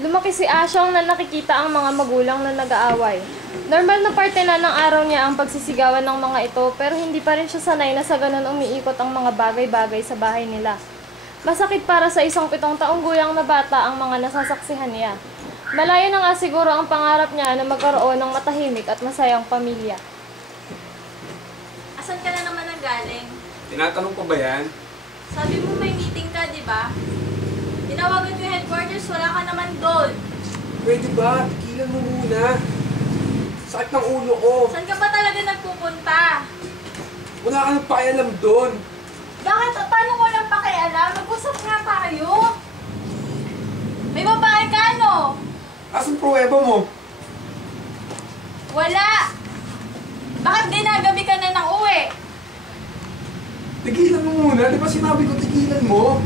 Lumaki si Asyong na nakikita ang mga magulang na nag-aaway. Normal na parte na ng araw niya ang pagsisigawan ng mga ito, pero hindi pa rin siya sanay na sa ganun umiikot ang mga bagay-bagay sa bahay nila. Masakit para sa isang 7 taong gulang na bata ang mga nasasaksihan niya. Malayo na nga siguro ang pangarap niya na magkaroon ng matahimik at masayang pamilya. Asan ka na naman nanggaling? Tinatanong pa ba yan? Sabi mo may meeting ka, di ba? Tinawagan ko yung headquarters, wala ka naman doon. Pwede ba? Tigilan mo muna. Sakit ng ulo ko. Saan ka ba talaga nagpupunta? Wala ka nang pakialam doon. Bakit? Paano ko lang pakialam? Mag-usap nga tayo. May babae ka, no? Asan pruweba mo? Wala. Bakit ginagabi ka na ng uwi? Tigilan mo muna. Di ba sinabi ko tigilan mo?